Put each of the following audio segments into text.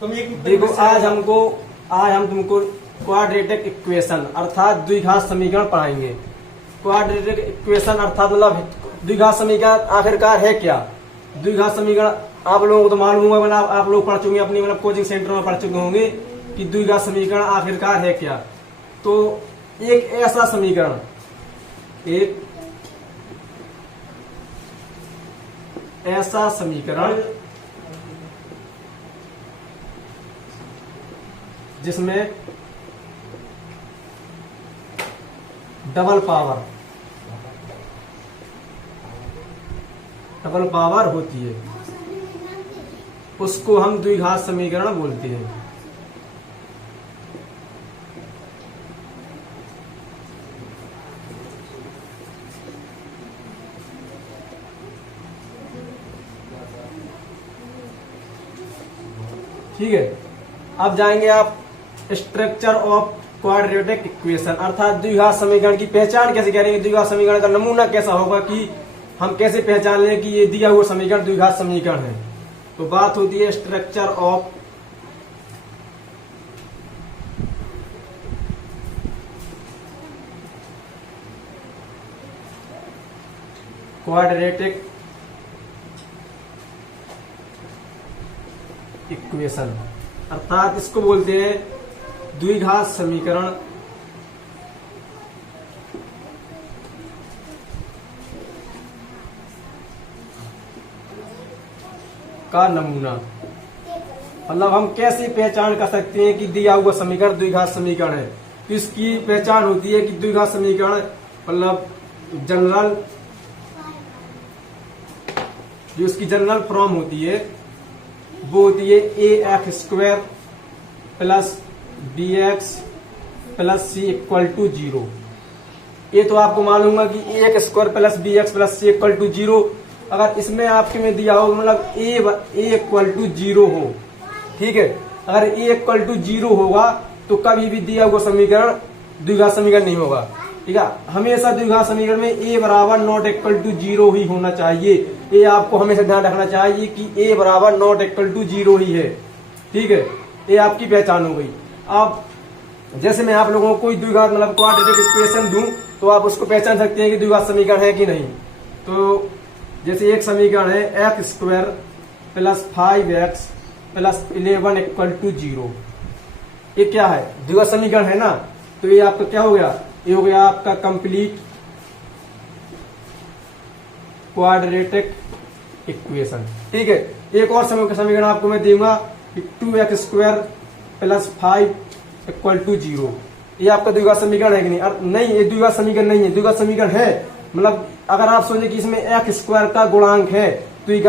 देखो आज हम तुमको क्वाड्रेटिक इक्वेशन अर्थात द्विघात समीकरण पढ़ाएंगे। क्वाड्रेटिक इक्वेशन अर्थात मतलब द्विघात समीकरण आखिरकार है क्या। द्विघात समीकरण आप लोगों को तो मालूम होगा, मतलब आप लोग पढ़ चुके हैं अपनी मतलब कोचिंग सेंटर में पढ़ चुके होंगे कि द्विघात समीकरण आखिरकार है क्या। तो एक ऐसा समीकरण जिसमें डबल पावर होती है उसको हम द्विघात समीकरण बोलते हैं। ठीक है, अब जाएंगे आप स्ट्रक्चर ऑफ क्वाड्रेटिक इक्वेशन अर्थात द्विघात समीकरण की पहचान कैसे करेंगे। द्विघात समीकरण का नमूना कैसा होगा कि हम कैसे पहचान लें कि ये दिया हुआ समीकरण द्विघात समीकरण है। तो बात होती है स्ट्रक्चर ऑफ क्वाड्रेटिक इक्वेशन अर्थात इसको बोलते हैं द्विघात समीकरण का नमूना। मतलब हम कैसे पहचान कर सकते हैं कि दिया हुआ समीकरण द्विघात समीकरण है। तो इसकी पहचान होती है कि द्विघात समीकरण मतलब जनरल जो इसकी जनरल फॉर्म होती है वो होती है ax² plus bx plus c equal to 0। ये तो आपको मालूम है कि ax² plus bx plus c equal to 0। अगर इसमें आपके में दिया हो मतलब a इक्वल टू 0 हो, ठीक है, अगर a इक्वल टू 0 होगा तो कभी भी दिया हुआ समीकरण द्विघात समीकरण नहीं होगा। ठीक है, हमेशा द्विघात समीकरण में a बराबर नॉट इक्वल टू 0 ही होना चाहिए। ये आपको हमेशा ध्यान रखना चाहिए कि a बराबर नॉट इक्वल टू 0 ही है। ठीक है, ये आपकी पहचान हो गई। अब जैसे मैं आप लोगों को कोई द्विघात मतलब क्वाड्रेटिक इक्वेशन दूं तो आप उसको पहचान सकते हैं कि द्विघात समीकरण है कि नहीं। तो जैसे एक समीकरण है x² plus 5x plus 11 equal to 0। ये क्या है, द्विघात समीकरण है ना। तो ये आपका क्या हो गया, ये हो गया आपका कंप्लीट क्वाड्रेटिक इक्वेशन। ठीक है, एक और समीकरण आपको मैं दूंगा कि 2x² प्लस 5 इक्वल टू 0। ये आपका द्विघात समीकरण है कि नहीं। नहीं, ये द्विघात समीकरण नहीं है, द्विघात समीकरण है। मतलब अगर आप सोचे कि इसमें x² का गुणांक है तो ये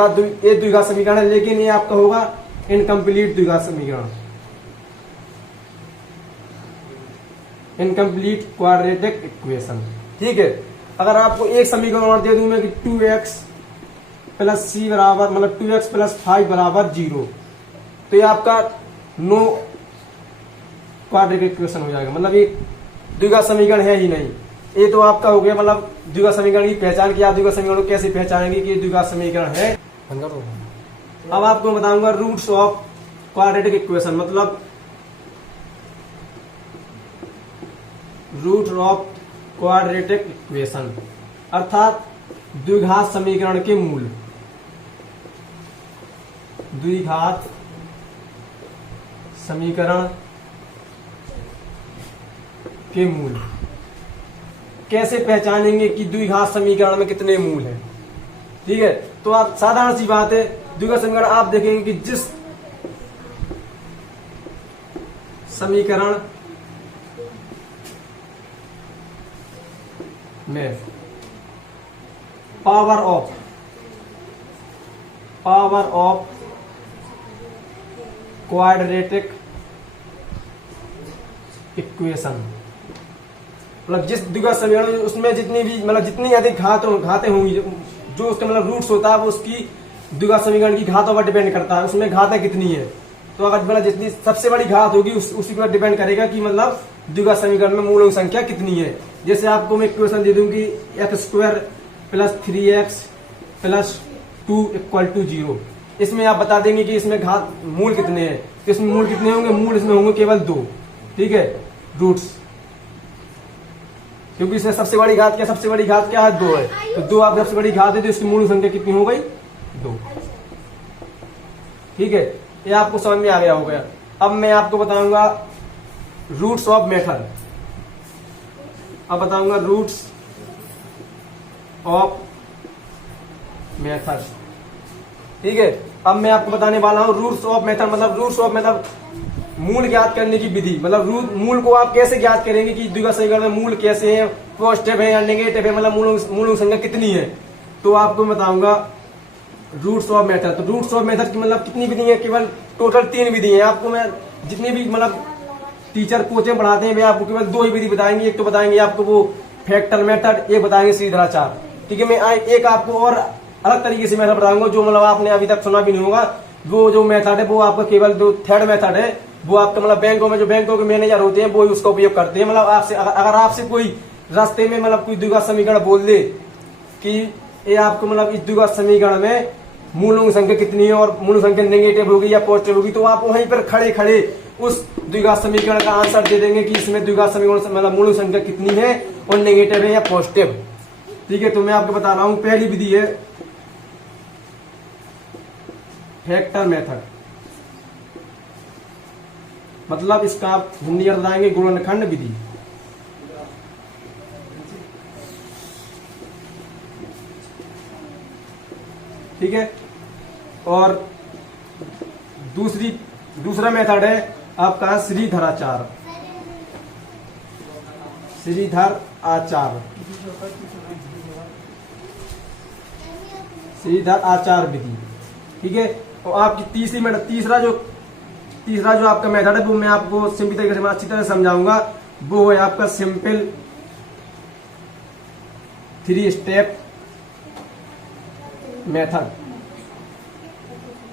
द्विघात समीकरण है, लेकिन ये आपका होगा इनकम्प्लीट द्विघात समीकरण, इनकम्प्लीट क्वाड्रेटिक इक्वेशन। ठीक है, अगर आपको एक समीकरण और दे दूं मैं कि 2x प्लस c बराबर मतलब 2x प्लस 5 बराबर 0, तो ये आपका नो क्वाड्रेटिक इक्वेशन हो जाएगा। मतलब ये द्विघात समीकरण है ही नहीं। ये तो आपका हो गया मतलब द्विघात समीकरण की पहचान की। आप द्विघात समीकरण को कैसे पहचानेंगे कि ये द्विघात समीकरण है। अब आपको बताऊंगा रूट्स ऑफ क्वाड्रेटिक इक्वेशन मतलब रूट ऑफ क्वाड्रेटिक इक्वेशन अर्थात द्विघात समीकरण के मूल। द्विघात समीकरण के मूल कैसे पहचानेंगे कि द्विघात समीकरण में कितने मूल हैं। ठीक है, तो आप साधारण सी बात है, द्विघात समीकरण आप देखेंगे कि जिस समीकरण में पावर ऑफ क्वाड्रेटिक इक्वेशन मतलब जिस द्विघात समीकरण उसमें जितनी अधिक घातें होंगी, जो उसका मतलब रूट्स होता है वो उसकी द्विघात समीकरण की घातों पर डिपेंड करता है, उसमें घातें कितनी है। तो अगर मतलब जितनी सबसे बड़ी घात होगी उसी पर डिपेंड करेगा कि मतलब द्विघात समीकरण में मूलों की संख्या कितनी है। जैसे आपको मैं इक्वेशन दे दूं कि x² plus 3x plus 2 equal to 0, इसमें आप बता देंगे कि इसमें घात मूल कितने हैं। तो इसमें मूल कितने होंगे, मूल इसमें होंगे केवल 2, ठीक है, रूट्स, क्योंकि इसमें सबसे बड़ी घात क्या, सबसे बड़ी घात क्या है 2 है, तो 2 आपकी सबसे बड़ी घात है, तो इसकी मूल संख्या कितनी हो गई 2, ठीक है। ये आपको समझ में आ गया हो गया। अब मैं आपको बताऊंगा रूट्स ऑफ मेथड, अब बताऊंगा रूट्स ऑफ मेथड, ठीक है। अब मैं आपको बताने वाला हूं रूट्स ऑफ मेथड, मतलब रूट्स ऑफ मेथड मूल ज्ञात करने की विधि, मतलब मूल को आप कैसे ज्ञात करेंगे कि द्विघात समीकरण में मूल कैसे है, पॉजिटिव है या नेगेटिव है, मतलब मूल संख्या कितनी है, तो आपको बताऊंगा रूट्स ऑफ मेथड। तो रूट्स ऑफ मेथड की मतलब कितनी विधि है, केवल टोटल 3 विधि है। आपको मैं जितने भी मतलब टीचर कोचिंग पढ़ाते हैं वे आपको केवल 2 ही विधि बताएंगे, एक तो बताएंगे आपको वो फैक्टर मेथड, एक बताएंगे सीधाचार, ठीक है। मैं एक आपको और अलग तरीके से मेथड बताऊंगा जो मतलब आपने अभी तक सुना भी नहीं होगा। वो जो मेथड है वो आपका केवल जो थर्ड मेथड है वो आपका मतलब बैंकों में जो बैंकों के मैनेजर होते हैं वो उसका उपयोग करते हैं। मतलब आपसे अगर आपसे कोई रास्ते में मतलब कोई द्विघात समीकरण बोल दे कि ये आपको मतलब इस द्विघात समीकरण में मूलों की संख्या कितनी है और मूल संख्या नेगेटिव होगी या पॉजिटिव होगी, तो आप वहीं पर खड़े खड़े उस द्विघात समीकरण का आंसर दे देंगे कि इसमें द्विघात समीकरण मतलब मूल संख्या कितनी है और नेगेटिव है या पॉजिटिव, ठीक है। तो मैं आपको बता रहा हूं पहली विधि है फैक्टर मेथड, मतलब इसका आप हिंदी में बताएंगे गुणनखंड विधि, ठीक है। और दूसरा मेथड है आपका श्रीधर आचार, श्रीधर आचार, श्रीधर आचार विधि, ठीक है। और आपकी तीसरा जो आपका मेथड है वो मैं आपको सिंपल तरीके से अच्छी तरह समझाऊंगा, वो है आपका सिंपल 3 स्टेप मेथड।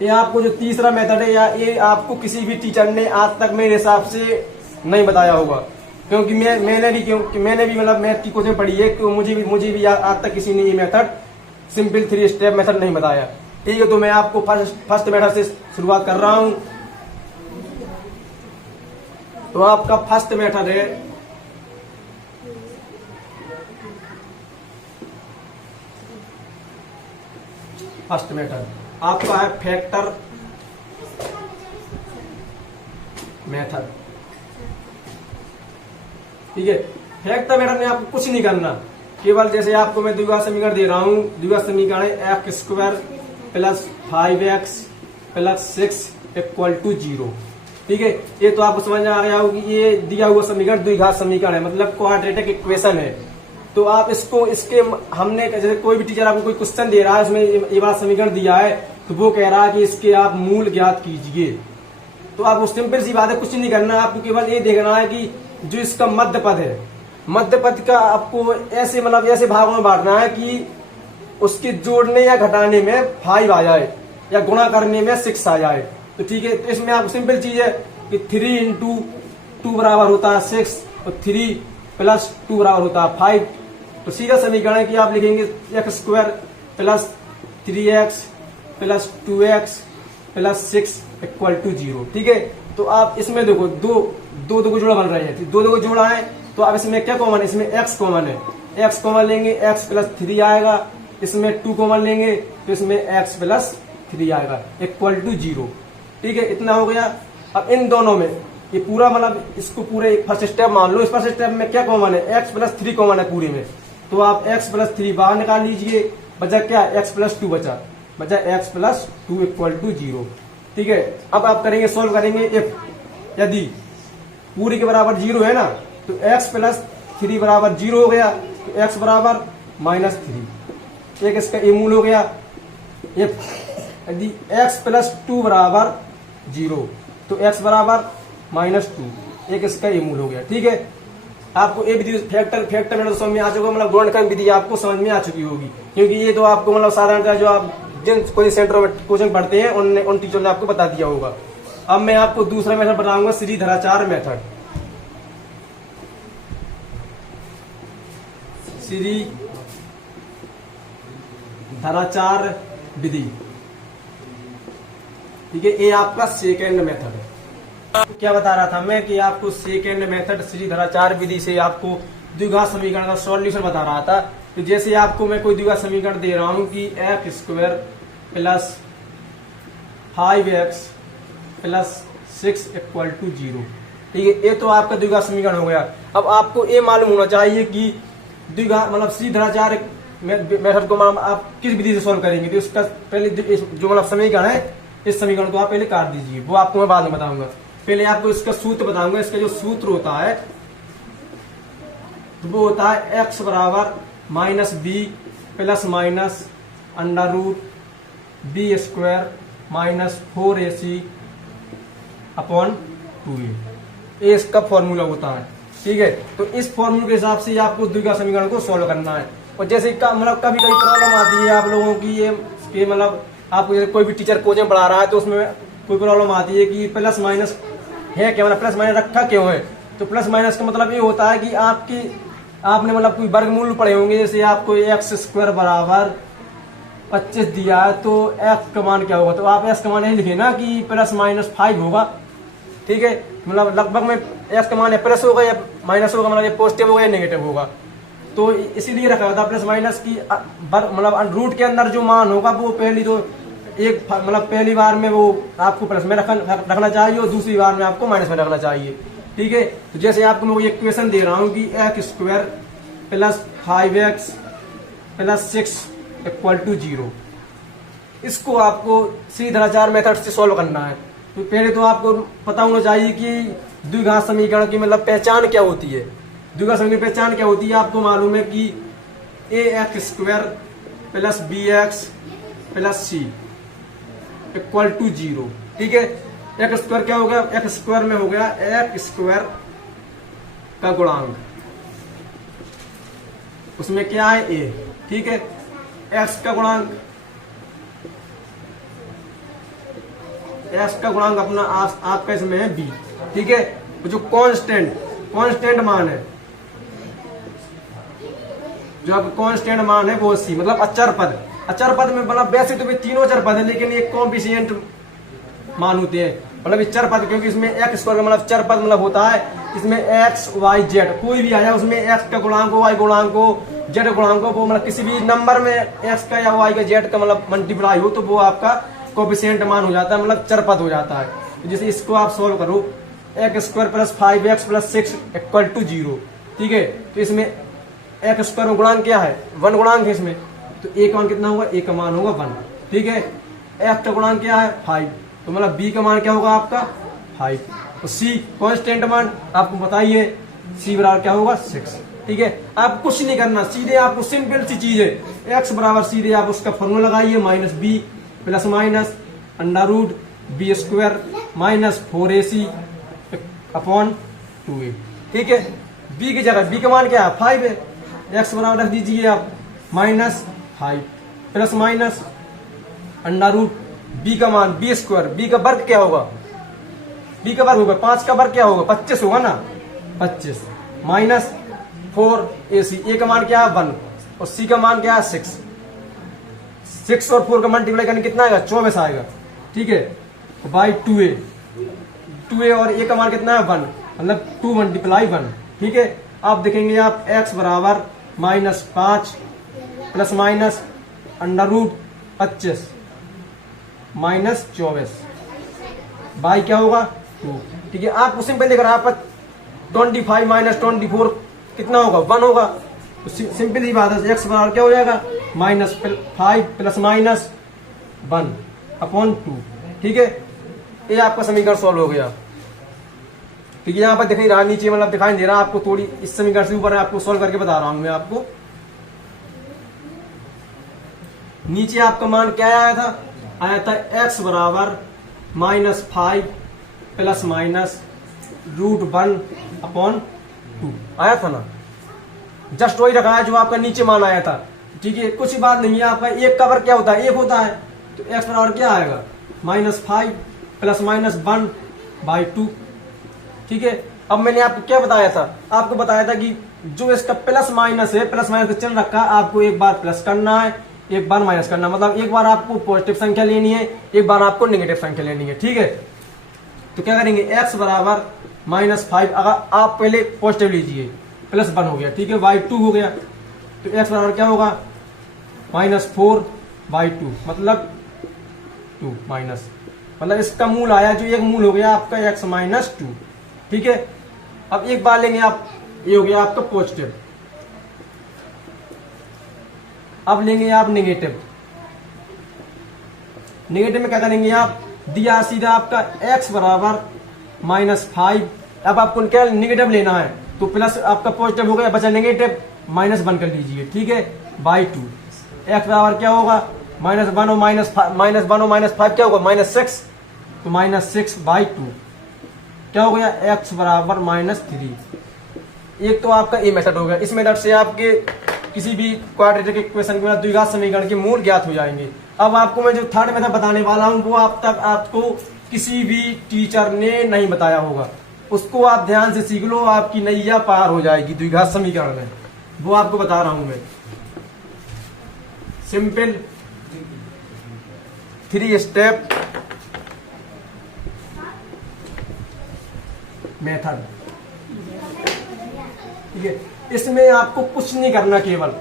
ये आपको जो तीसरा मेथड है या ये आपको किसी भी टीचर ने आज तक मेरे हिसाब से नहीं बताया होगा, क्योंकि मैंने भी मतलब मैथ की कोचिंग पढ़ी है, मुझे भी आज तक किसी ने ये मेथड सिंपल 3 स्टेप मेथड नहीं बताया, ठीक है। तो मैं आपको फर्स्ट मेथड से शुरुआत कर रहा हूं। तो आपका फर्स्ट मेथड है आपका है फैक्टर मेथड, ठीक है। फैक्टर मेथड में आपको कुछ नहीं करना, केवल जैसे आपको मैं द्विघात समीकरण दे रहा हूं, द्विघात समीकरण है x² + 5x + 6 = 0, ठीक है। ये तो आपको समझ में आ गया होगा कि ये दिया हुआ समीकरण द्विघात समीकरण है, मतलब क्वाड्रेटिक इक्वेशन है। तो आप इसके हमने जैसे कोई भी टीचर आपको कोई क्वेश्चन दे रहा है, उसमें ये वाला समीकरण दिया है, तो वो कह रहा है कि इसके आप मूल ज्ञात कीजिए, तो आपको सिंपल सी बात है, कुछ नहीं करना, आपको केवल ये देखना है कि जो इसका मध्य पद है, मध्य पद का आपको ऐसे मतलब ऐसे भागों में बांटना है कि उसके जोड़ने या घटाने में 5 आ जाए या गुणा करने में 6 आ जाए, तो ठीक है। तो इसमें आपको सिंपल चीज है कि 3 × 2 बराबर होता है 6 और 3 + 2 बराबर होता है 5। तो सीधा समीकरण है कि आप लिखेंगे x² + 3x + 2x + 6 = 0, ठीक है। तो आप इसमें देखो दो को जोड़ा बन रहे हैं, दो को जोड़ा है, तो अब इसमें क्या कॉमन है, इसमें x कॉमन है, x कॉमन लेंगे x + 3 आएगा, इसमें 2 कॉमन लेंगे तो इसमें x + 3 आएगा = 0, ठीक है। इतना हो गया। अब इन दोनों में ये पूरा मतलब इसको पूरे फर्स्ट स्टेप मान लो, इस फर्स्ट स्टेप में क्या कॉमन है, x + 3 कॉमन है पूरे में, तो आप x + 3 बाहर निकाल लीजिए, बचा क्या, x + 2 बचा x + 2 = 0, ठीक है। अब आप करेंगे सोल्व करेंगे, इफ यदि पूरी के बराबर 0 है ना, तो x + 3 बराबर 0 हो गया, तो x बराबर -3, एक इसका ए मूल हो गया। यदि x + 2 बराबर 0 तो x बराबर -2, एक इसका ए मूल हो गया, ठीक है। आपको ये विधि फैक्टर मेथड समझ में आ चुका, मतलब गुणनखंड विधि आपको समझ में आ चुकी होगी, क्योंकि ये तो आपको मतलब साधारणतः जो आप जिन कोई सेंटरों में कोचिंग पढ़ते हैं उन टीचर ने आपको बता दिया होगा। अब मैं आपको दूसरा मेथड बताऊंगा, श्रीधराचार्य मेथड, श्रीधराचार्य विधि, ठीक है। ये आपका सेकेंड मेथड है, क्या बता रहा था मैं कि आपको सेकेंड मेथड श्रीधराचार्य विधि से आपको द्विघात समीकरण का सॉल्यूशन बता रहा था। तो जैसे आपको मैं कोई द्विघात समीकरण दे रहा हूं कि x square plus 5x plus 6 equal to 0, ठीक है, ये तो आपका द्विघात समीकरण हो गया। अब आपको ये मालूम होना चाहिए कि द्विघात मतलब श्रीधराचार्य मेथड को आप किस विधि से सॉल्व करेंगे। तो इसका पहले जो मतलब समीकरण है, इस समीकरण को आप पहले काट दीजिए, वो आपको मैं बाद में बताऊंगा। पहले आपको इसका सूत्र बताऊंगा। इसका जो सूत्र होता है तो वो होता है x बराबर minus b plus minus under root b square minus 4ac upon 2a, ये इसका फॉर्मूला होता है, ठीक है। तो इस फॉर्मूले के हिसाब से आपको द्विघात समीकरण को सॉल्व करना है। और जैसे मतलब कभी कभी प्रॉब्लम आती है आप लोगों की ये मतलब आपको जैसे कोई भी टीचर कोचिंग पढ़ा रहा है तो उसमें कोई प्रॉब्लम आती है कि प्लस माइनस है क्या, मतलब प्लस माइनस रखा क्यों है। तो प्लस माइनस का मतलब ये होता है कि आपने मतलब कोई वर्गमूल पढ़े होंगे, जैसे आपको एक्स स्क्वायर बराबर 25 दिया है तो एक्स का मान क्या होगा, तो आप एक्स का मान यही लिखे ना कि प्लस माइनस 5 होगा, ठीक है। मतलब लगभग में एक्स का मान है प्लस होगा या माइनस होगा, मतलब ये पॉजिटिव होगा या नेगेटिव होगा। तो इसीलिए रखा होता है प्लस माइनस की मतलब रूट के अंदर जो मान होगा वो पहली तो एक मतलब पहली बार में वो आपको प्लस में रखना चाहिए और दूसरी बार में आपको माइनस में रखना चाहिए, ठीक है। तो जैसे आपको मैं ये इक्वेशन दे रहा हूँ कि x square plus 5x plus 6 equal to 0, इसको आपको श्रीधराचार्य मेथड से सॉल्व करना है। तो पहले तो आपको पता होना चाहिए कि द्विघात समीकरण की मतलब पहचान क्या होती है। द्विघात समीकरण की पहचान क्या होती है आपको मालूम है कि ax square plus bx plus c equal to 0, ठीक है। एक्स स्क्वायर क्या हो गया, एक्स स्क्वायर में हो गया एक्स स्क्वायर का गुणांक, उसमें क्या है a, ठीक है। एक्स का गुणांक, एक्स का गुणांक अपना आपका इसमें है b, ठीक है। जो कांस्टेंट मान है, जो आपका कांस्टेंट मान है वो c, मतलब अचर पद। अचर पद में मतलब वैसे तो भी तीनों अचर पद है लेकिन ये कोएफिशिएंट मान होते हैं, मतलब चर पद, क्योंकि इसमें एक्स स्क्वायर मतलब चर पद मतलब होता है इसमें एक्स वाई जेड कोई भी आ जाए, उसमें एक्स का गुणांक हो, वाई गुणांक हो, जेड गुणांक हो, वो मतलब किसी भी नंबर में एक्स का या वाई का जेड का मतलब मल्टीप्लाई हो तो वो आपका कोएफिशिएंट मान हो जाता है, मतलब चर पद हो जाता है। जैसे इसको आप सोल्व करो, x square plus 5x plus 6 equal to 0, ठीक है। तो इसमें एक्स स्क्वायर गुणांक क्या है, 1 गुणांक है इसमें, तो ए का मान कितना होगा, ए का मान होगा 1, ठीक है। एक्स का गुणांक क्या है 5, तो मतलब बी का मान क्या होगा आपका 5। तो सी कांस्टेंट मान आपको बताइए, सी बराबर क्या होगा 6, ठीक है। आप कुछ नहीं करना, सीधे आपको सिंपल सी चीज है, एक्स बराबर सीधे आप उसका फॉर्मूला लगाइए minus b plus minus under root b square minus 4ac upon 2a, ठीक है। बी की जगह बी का मान क्या है 5 है, एक्स बराबर रख दीजिए आप minus 5 plus minus under root b का मान बी स्क्वायर, बी का वर्ग क्या होगा, बी का वर्ग होगा 5 का वर्ग क्या होगा 25 होगा ना, 25 माइनस 4ac, ए का मान क्या है 1 और सी का मान क्या है 6 और 4 का मल्टीप्लाई करने कितना आएगा 24 आएगा, ठीक है। बाई 2a और ए का मान कितना है 1, मतलब 2 मल्टीप्लाई 1, ठीक है। आप देखेंगे आप x बराबर minus 5 plus minus under root 25 minus 24 by क्या होगा 2, ठीक है। आप उसी पहले अगर आप 25 माइनस 24 कितना होगा 1 होगा, तो सिंपल ही बात है, एक्स बराबर क्या हो जाएगा माइनस 5 प्लस माइनस 1 अपॉन 2, ठीक है। ये आपका समीकरण सॉल्व हो गया, ठीक है। यहाँ पर दिखाई रहा नीचे मतलब दिखाई दे रहा आपको, थोड़ी इस समीकरण से ऊपर आपको सॉल्व करके बता रहा हूं मैं आपको। नीचे आपका मान क्या आया था x बराबर minus 5 plus minus root 1 upon 2 आया था ना, जस्ट वही रखा है जो आपका नीचे मान आया था, ठीक है। कुछ ही बात नहीं है, आपका एक का वर्ग क्या होता है 1 होता है, तो x बराबर क्या आएगा माइनस 5 प्लस माइनस 1 बाई 2, ठीक है। अब मैंने आपको क्या बताया था, आपको बताया था कि जो इसका प्लस माइनस है, प्लस माइनस का चिन्ह रखा, आपको एक बार प्लस करना है एक बार माइनस करना, मतलब एक बार आपको पॉजिटिव संख्या लेनी है एक बार आपको नेगेटिव संख्या लेनी है, ठीक है। तो क्या करेंगे x बराबर -5, अगर आप पहले पॉजिटिव लीजिए +1 हो गया, ठीक है, y2 हो गया, तो x बराबर क्या होगा -4/2 मतलब 2 माइनस, मतलब इसका मूल आया जो एक मूल हो गया आपका x -2, ठीक है। अब एक बार लेंगे आप, ये हो गया आपका पॉजिटिव। अब लेंगे आप नेगेटिव। नेगेटिव में क्या करेंगे आप, दिया सीधा आपका x बराबर -5। अब आपको क्या नेगेटिव लेना है, तो प्लस आपका पॉजिटिव हो गया, बचा नेगेटिव, -1 कर लीजिए, ठीक है, बाई 2। x बराबर क्या होगा -1 और -5 क्या होगा -6, तो -6/2 क्या हो गया, x बराबर -3। एक तो आपका ये मेथड हो गया। इस मेथड से आपके किसी भी क्वाड्रेटिक इक्वेशन के द्विघात समीकरण के मूल ज्ञात हो जाएंगे। अब आपको मैं जो थर्ड मेथड बताने वाला हूं वो आप तक आपको किसी भी टीचर ने नहीं बताया होगा, उसको आप ध्यान से सीख लो, आपकी नैया पार हो जाएगी द्विघात समीकरण में, वो आपको बता रहा हूं मैं। सिंपल 3 स्टेप मेथड, ठीक है। इसमें आपको कुछ नहीं करना, केवल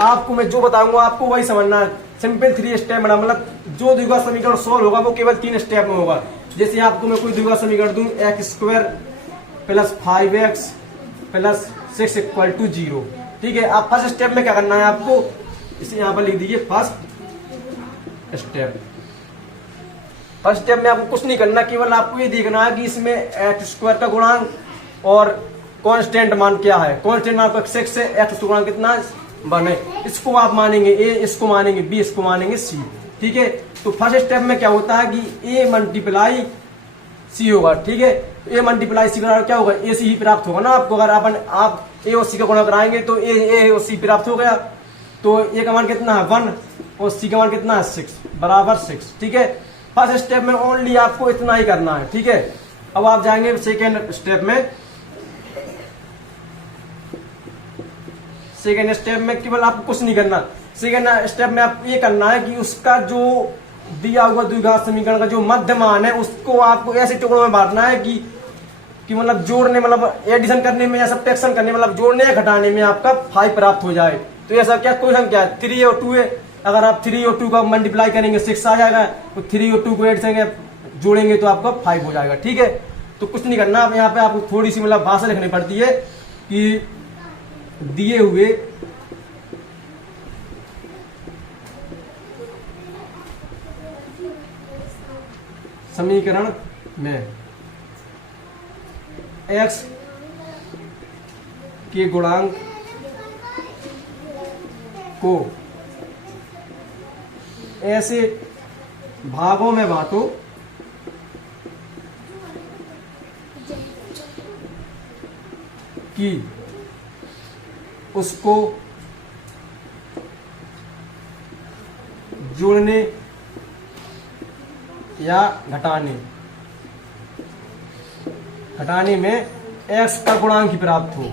आपको मैं जो बताऊंगा आपको वही समझना है। सिंपल 3 स्टेप मतलब जो द्विघात समीकरण सोल्व होगा वो केवल 3 स्टेप में होगा। जैसे आपको मैं कोई द्विघात समीकरण दूं x² + 5x + 6 = 0, ठीक है। आप फर्स्ट स्टेप में क्या करना है आपको, इसे यहां पर लिख दीजिए फर्स्ट स्टेप। फर्स्ट स्टेप में आपको कुछ नहीं करना, केवल आपको ये देखना है कि इसमें x² का गुणांक और कांस्टेंट मान क्या है। कांस्टेंट मान 6 से x गुणांक कितना बने, इसको आप मानेंगे a, इसको मानेंगे b, इसको मानेंगे c, ठीक है। तो फर्स्ट स्टेप में क्या होता है कि a × c होगा, ठीक है। a × c बराबर क्या होगा, a c ही प्राप्त होगा ना आपको। अगर आप a और c का गुणा कराएंगे तो a और c प्राप्त हो गया। तो a का मान कितना है 1 और c का मान कितना है 6 बराबर 6, ठीक है। फर्स्ट स्टेप में ओनली आपको इतना ही करना है, ठीक है। अब आप जाएंगे सेकेंड स्टेप में। सेकेंड स्टेप में केवल आपको कुछ नहीं करना। सेकेंड स्टेप में आप ये करना है कि उसका जो दिया हुआ द्विघात समीकरण का जो मध्य मान है उसको आपको ऐसे टुकड़ों में बांटना है कि मतलब जोड़ने, मतलब एडिशन करने में या सब्ट्रैक्शन करने, मतलब जोड़ने या घटाने में आपका 5 प्राप्त हो जाए। तो ऐसा क्या, कोई संख्या है 3 और 2 है, अगर आप 3 और 2 का मल्टीप्लाई करेंगे 6 आ जाएगा, तो 3 और 2 को एड करेंगे जोड़ेंगे तो आपका 5 हो जाएगा, ठीक है। तो कुछ नहीं करना, आप यहाँ पे आपको थोड़ी सी मतलब भाषा लिखनी पड़ती है कि दिए हुए समीकरण में x के गुणांक को ऐसे भागों में बांटो कि उसको जोड़ने या घटाने में x का गुणांक ही प्राप्त हो।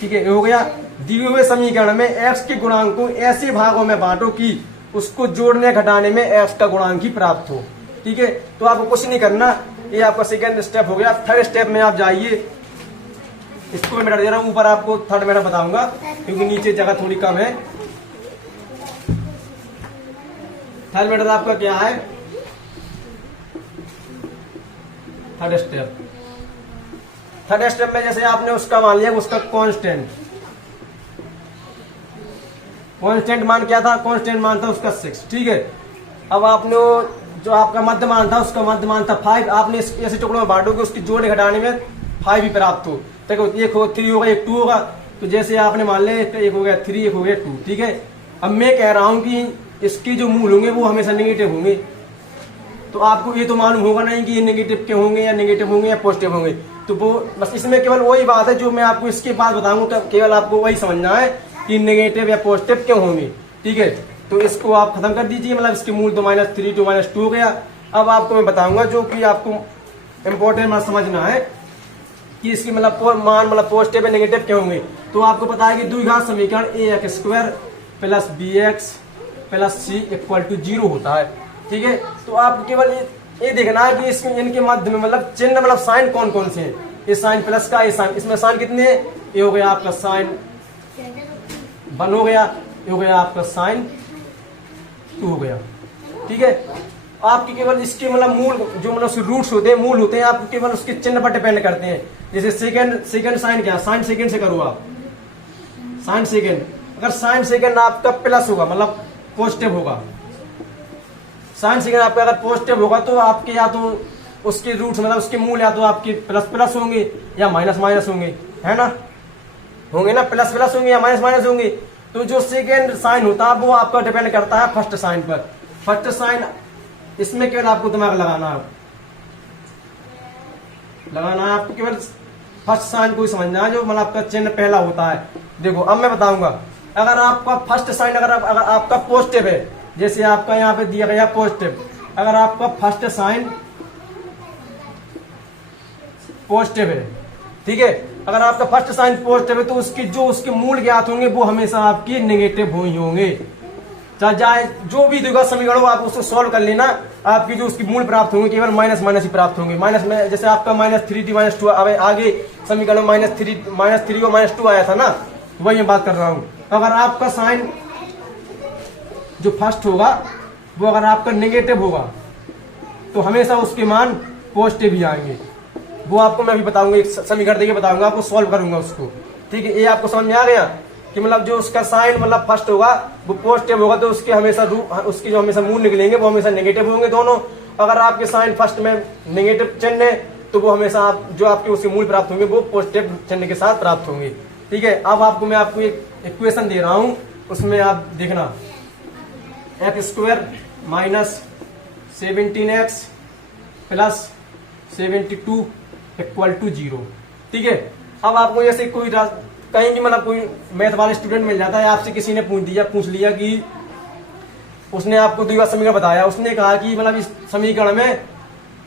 ठीक है, हो गया। दिए हुए समीकरण में x के गुणांक को ऐसे भागों में बांटो कि उसको जोड़ने घटाने में x का गुणांक ही प्राप्त हो, ठीक है। तो आपको कुछ नहीं करना, ये आपका सेकेंड स्टेप हो गया। थर्ड स्टेप में आप जाइए, इसको मैं मिटा दे रहा हूं, ऊपर आपको थर्ड मेरा बताऊंगा क्योंकि नीचे जगह थोड़ी कम है। थर्ड मेथड आपका क्या है, थर्ड स्टेप। थर्ड स्टेप में जैसे आपने उसका मान लिया, उसका कांस्टेंट मान क्या था, कांस्टेंट मान था उसका 6, ठीक है। अब आपने जो आपका मध्य मान था उसका मध्य मान था 5, आपने ऐसे टुकड़ों में बांटोगे उसकी जोड़ने घटाने में 5 भी प्राप्त हो। देखो एक 3 होगा, एक 2 होगा, तो जैसे आपने मान लिया एक हो गया 3, एक हो गया 2, ठीक है। अब मैं कह रहा हूं कि इसके जो मूल होंगे वो हमेशा नेगेटिव होंगे, तो आपको ये तो मालूम होगा नहीं कि ये नेगेटिव के होंगे या नेगेटिव होंगे या पॉजिटिव होंगे। तो वो बस इसमें केवल वही बात है जो मैं आपको इसके बाद बताऊंगा, केवल आपको वही समझना है कि नेगेटिव या पॉजिटिव क्यों होंगे, ठीक है। तो इसको आप खत्म कर दीजिए, मतलब इसके मूल तो -3 to -2 हो गया। अब आपको मैं बताऊंगा जो कि आपको इम्पोर्टेंट समझना है कि इसकी मतलब मान मतलब पॉजिटिव या नेगेटिव क्यों होंगे। तो आपको पता है कि द्विघात समीकरण ax² plus b x plus c equal to 0 होता है। ठीक है, तो आप केवल ये देखना है कि इसमें इनके मध्य में मतलब चिन्ह मतलब साइन कौन कौन से हैं। ये साइन प्लस का, ये साइन, इसमें साइन कितने हैं, ये हो गया आपका साइन 1 हो गया, ये हो गया आपका साइन 2 हो गया। ठीक है, आपकी केवल इसके मतलब मूल जो मतलब उसके रूट्स होते हैं, मूल होते हैं, आप केवल उसके चिन्ह पर डिपेंड करते हैं। जैसे सेकंड साइन क्या, साइन सेकंड से करो आप, साइन सेकंड, अगर साइन सेकंड आपका प्लस होगा मतलब पॉजिटिव होगा, साइन सेकंड आपका अगर पॉजिटिव होगा तो आपके या तो उसके रूट्स मतलब उसके मूल या तो आपके प्लस प्लस होंगे या माइनस माइनस होंगे, है ना, होंगे ना, प्लस प्लस होंगे या माइनस माइनस होंगे। तो जो सेकंड साइन होता है वो आपका डिपेंड करता है फर्स्ट साइन पर। फर्स्ट साइन इसमें केवल आपको दिमाग लगाना है आपको केवल फर्स्ट साइन को ही समझना है, जो मतलब आपका चिन्ह पहला होता है। देखो अब मैं बताऊंगा, अगर आपका फर्स्ट साइन अगर आपका पॉजिटिव है, जैसे आपका यहाँ पे दिया गया पॉजिटिव, अगर आपका फर्स्ट साइन पॉजिटिव है, ठीक है, अगर आपका फर्स्ट साइन पॉजिटिव है तो उसके मूल ज्ञात होंगे वो हमेशा आपकी नेगेटिव ही होंगे। चाहे जो भी द्विघात समीकरण हो आप उसको सॉल्व कर लेना, आपकी जो उसकी मूल प्राप्त होंगे केवल माइनस माइनस ही प्राप्त होंगे। माइनस में जैसे आपका -3t -2 आगे समीकरण -3 और -2 आया था ना, वही मैं बात कर रहा हूं। अगर आपका साइन जो फर्स्ट होगा वो अगर आपका नेगेटिव होगा तो हमेशा उसके मान पॉजिटिव ही आएंगे। वो आपको मैं अभी बताऊंगा, एक समीकरण देके बताऊंगा, आपको सॉल्व करूंगा उसको। ठीक है, ये आपको समझ में आ गया कि मतलब जो उसका साइन मतलब फर्स्ट होगा वो पॉजिटिव होगा तो उसके हमेशा उसकी जो हमेशा मूल निकलेंगे वो हमेशा नेगेटिव होंगे दोनों। अगर आपके साइन फर्स्ट में नेगेटिव चिन्ह है तो वो हमेशा आप जो आपके उसके मूल प्राप्त होंगे वो पॉजिटिव चिन्ह के साथ प्राप्त होंगे। ठीक है, अब मैं आपको एक इक्वेशन दे रहा हूं, उसमें आप देखना x² - 17x + 72 = 0। ठीक है, अब आपको जैसे कोई कहीं भी मतलब कोई मैथ वाले स्टूडेंट मिल जाता है, आपसे किसी ने पूछ लिया कि उसने आपको द्विघात समीकरण बताया, उसने कहा कि मतलब इस समीकरण में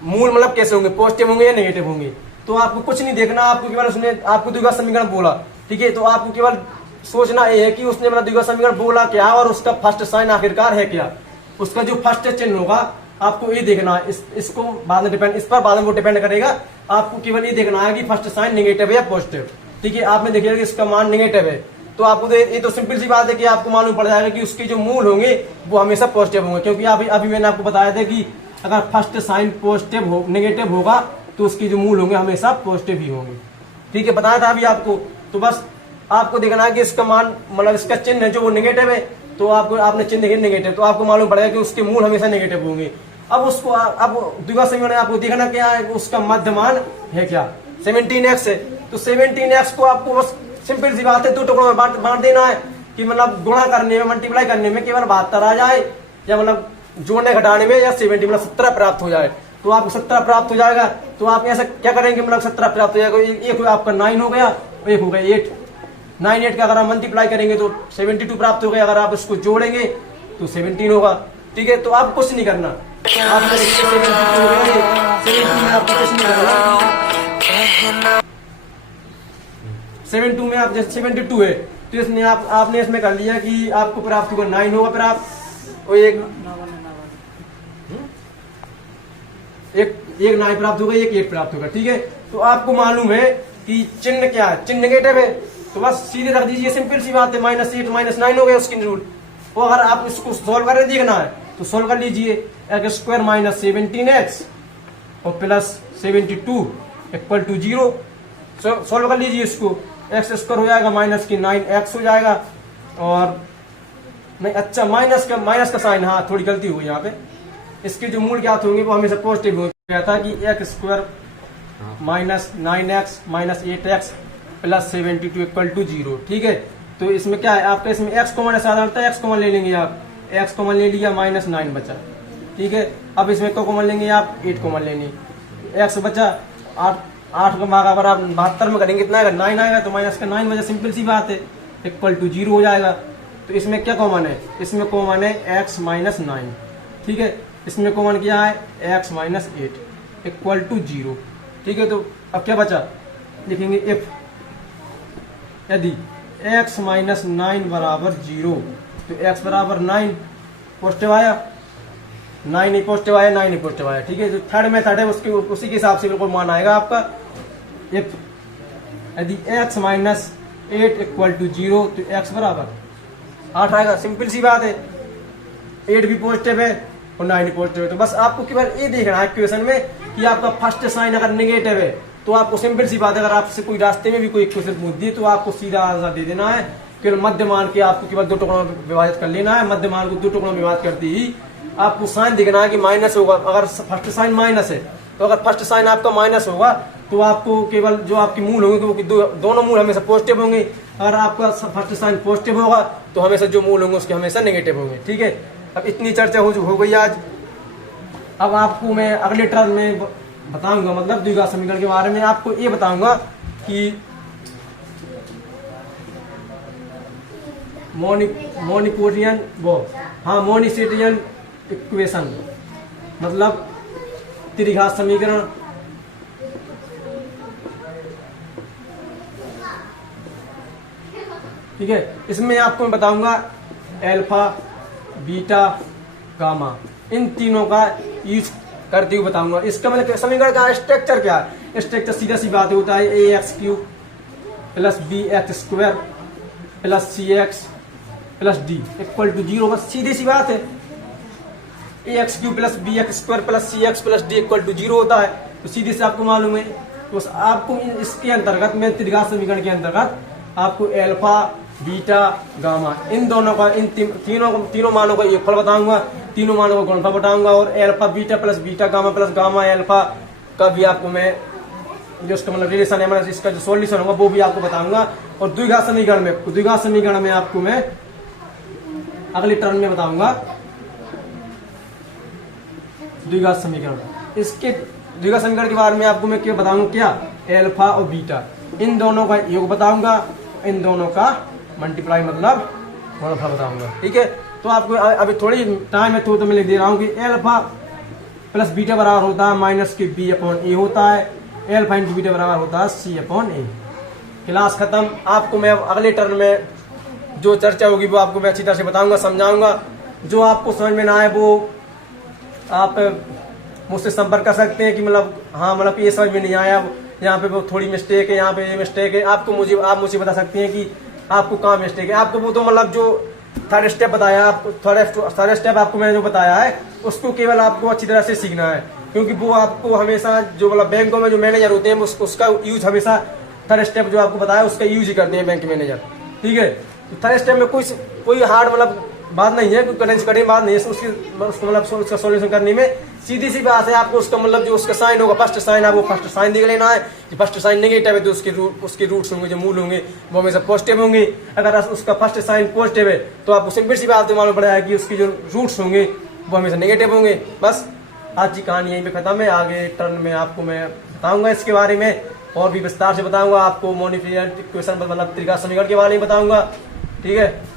मूल मतलब कैसे होंगे, पॉजिटिव होंगे या नेगेटिव होंगे। तो आपको कुछ नहीं देखना, आपको केवल उसने आपको द्विघात समीकरण बोला, ठीक है, तो आपको केवल सोचना ये है कि उसने मतलब द्विघात समीकरण बोला क्या और उसका फर्स्ट साइन आखिरकार है क्या। उसका जो फर्स्ट चिन्ह होगा आपको ये देखना है, इसको बाद में डिपेंड, इस पर बाद में वो डिपेंड करेगा। आपको केवल ये देखना है कि फर्स्ट साइन नेगेटिव है या पॉजिटिव। ठीक है, आपने देखिए कि इसका मान नेगेटिव है तो आपको ये तो सिंपल सी बात है कि आपको मालूम पड़ जाएगा कि उसके जो मूल होंगे वो हमेशा पॉजिटिव होंगे, क्योंकि अभी मैंने आपको बताया था कि अगर फर्स्ट साइन पॉजिटिव हो नेगेटिव होगा तो उसके जो मूल होंगे हमेशा पॉजिटिव ही होंगे। ठीक है, बताया था अभी आपको। तो बस आपको देखना है कि इसका मान मतलब इसका चिन्ह है जो वो नेगेटिव है, तो आपने चिन्ह देखिए नेगेटिव, तो आपको मालूम पड़ेगा कि उसके मूल हमेशा नेगेटिव होंगे। अब द्विघात समीकरण आपको देखना क्या है, उसका मध्यमान है क्या, 17x है, तो 17x को आपको बस सिंपल सी बात है 2 टुकड़ों में बांट देना है कि मतलब गुणा करने में मल्टीप्लाई करने में केवल 72 आ जाए, या मतलब जोड़ने घटाने में या 70 मतलब 17 प्राप्त हो जाए, तो आपको 17 प्राप्त हो जाएगा। तो आप ऐसा क्या करेंगे, मतलब 17 प्राप्त हो जाएगा, एक आपका 9 हो गया, एक हो गया 8, 9 8 का अगर आप मल्टीप्लाई करेंगे तो 72 प्राप्त हो गया, अगर आप इसको जोड़ेंगे तो 17 होगा। ठीक है, तो आप कुछ नहीं करना, आपको 72 में आप जैसे 72 है तो इसमें आपने इसमें कर लिया कि आपको प्राप्त होगा 9 होगा, फिर आप एक 9 प्राप्त होगा, एक 8 प्राप्त होगा। ठीक है, तो आपको मालूम है कि चिन्ह क्या है, चिन्ह नेगेटिव है, तो बस सीधे रख दीजिए, सिंपल सी बात है, -8 -9 हो गया उसकी रूल। और अगर आप इसको सोल्व करके देखना है तो सोल्व कर लीजिए, x² - 17x और +72 = 0। सोल्व कर लीजिए इसको, x² हो जाएगा -9x हो जाएगा, और नहीं अच्छा माइनस का साइन, हाँ थोड़ी गलती हो गई यहाँ पे, इसके जो मूल ज्ञात होंगे वो हमेशा पॉजिटिव होंगे। क्या था कि x² - 9x - 8x + 72 = 0। ठीक है, तो इसमें क्या है आपका, इसमें x कॉमन है, साधारणतः x कॉमन ले लेंगे आप, x कॉमन ले लिया, -9 बचा। ठीक है, अब इसमें को कॉमन लेंगे आप, 8 कॉमन लेंगे, x बचा 8 का भाग अगर आप 72 में करेंगे कितना आएगा, 9 आएगा, तो -9 बचा, सिंपल सी बात है, = 0 हो जाएगा। तो इसमें क्या कॉमन है, इसमें कॉमन है x - 9। ठीक है, इसमें कॉमन क्या है x - 8 = 0। ठीक है, तो अब क्या बचा, लिखेंगे इफ यदि x - 9 = 0, तो x बराबर 9 पॉजिटिव आया, 9 ही पॉजिटिव आया, 9 ही पॉजिटिव आया। ठीक है, जो थर्ड मेथड है उसकी उसी के हिसाब से बिल्कुल मान आएगा आपका। यदि x माइनस 8 इक्वल टू 0 तो x बराबर 8 आएगा। सिंपल सी बात है, 8 भी पॉजिटिव है और 9 भी पॉजिटिव है। तो बस आपको केवल ये देखना है क्वेश्चन में कि आपका फर्स्ट साइन अगर नेगेटिव है तो आपको सिंपल सी बात है, अगर आपसे कोई रास्ते में भी कोई क्वेश्चन पूछ दिए तो आपको सीधा आंसर दे देना है। केवल मध्य मान के आपको केवल 2 टुकड़ों में विभाजित कर लेना है। मध्य मान को 2 टुकड़ों में विभाजित करते ही आपको साइन दिखना है कि माइनस होगा। अगर फर्स्ट साइन माइनस है तो अगर फर्स्ट साइन आपका माइनस होगा तो आपको केवल जो आपके मूल होंगे वो दोनों मूल हमेशा पॉजिटिव होंगे। अगर आपका फर्स्ट साइन पॉजिटिव होगा तो हमेशा जो मूल होंगे उसके हमेशा नेगेटिव होंगे। ठीक है, अब इतनी चर्चा हो गई आज। अब आपको मैं अगले टर्म में बताऊंगा, मतलब द्विघात समीकरण के बारे में आपको ये बताऊंगा कि मोनिकोटियन मोनिसेटियन इक्वेशन मतलब त्रिघात समीकरण। ठीक है, इसमें आपको मैं बताऊंगा अल्फा, बीटा, गामा, इन तीनों का यूज करते हुए बताऊंगा। इसका मतलब समीकरण का स्ट्रक्चर क्या है? स्ट्रक्चर सीधा सी बात होता है ax³ plus bx² plus cx plus d equal to 0। बस सीधी सी बात है, ax³ plus bx² plus cx plus d equal to 0 होता है। तो सीधे से आपको मालूम है। तो आपको इसके अंतर्गत में त्रिघात समीकरण के अंतर्गत आपको अल्फा, बीटा, गामा इन दोनों का इन तीनों मानों का योगफल बताऊंगा, तीनों मानों का गुणनफल बताऊंगा और alpha beta plus gamma alpha का भी आपको मैं जो उसका मतलब रिलेशन है, मतलब इसका जो सॉल्यूशन होगा वो भी आपको बताऊंगा। और द्विघात समीकरण में आपको मैं अगले टर्म में बताऊंगा द्विघात समीकरण। इसके द्विघात समीकरण के बारे में आपको मैं क्या बताऊंगा, क्या अल्फा और बीटा इन दोनों का योग बताऊंगा, इन दोनों का मल्टीप्लाई मतलब गुणनफल बताऊंगा। ठीक है, तो आपको अभी थोड़ी टाइम है तो मैं लिख दे रहा हूँ कि अल्फा प्लस बीटा बराबर होता है माइनस के b/a होता है, अल्फा इंटू बीटा बराबर होता है c/a। क्लास खत्म। आपको मैं अगले टर्म में जो चर्चा होगी वो आपको मैं अच्छी तरह से बताऊंगा, समझाऊंगा। जो आपको समझ में ना आए वो आप मुझसे संपर्क कर सकते हैं कि मतलब हाँ मतलब ये समझ में नहीं आया, यहाँ पे वो थोड़ी मिस्टेक है, यहाँ पे ये मिस्टेक है। आप मुझे बता सकते हैं कि आपको कहाँ मिस्टेक है। आपको वो तो मतलब जो थर्ड स्टेप बताया, आपको थर्ड स्टेप आपको मैंने जो बताया है उसको केवल आपको अच्छी तरह से सीखना है, क्योंकि वो आपको हमेशा जो मतलब बैंकों में जो मैनेजर होते हैं उसका यूज हमेशा थर्ड स्टेप जो आपको बताया उसका यूज ही करते हैं बैंक मैनेजर। ठीक है, तो थर्ड स्टेप में कोई हार्ड मतलब बात नहीं है, कोई कठिन बात नहीं है उसको मतलब उसका सॉल्यूशन करने में। सीधी सी बात है, आपको उसका मतलब जो उसका साइन होगा फर्स्ट साइन है वो फर्स्ट साइन देख लेना है। फर्स्ट साइन नेगेटिव है तो उसके रूट्स होंगे जो मूल होंगे वो हमेशा पॉजिटिव होंगे। अगर उसका फर्स्ट साइन पॉजिटिव है तो आपको सिंपल सी बात मालूम पड़ा है कि उसके जो रूट्स होंगे वो हमेशा नेगेटिव होंगे। बस आज की कहानी यहीं पे खत्म है। आगे टर्न में आपको मैं बताऊंगा इसके बारे में और भी विस्तार से बताऊंगा। आपको मोनिफिकेशन मतलब त्रिघात समीकरण के बारे में बताऊंगा। ठीक है।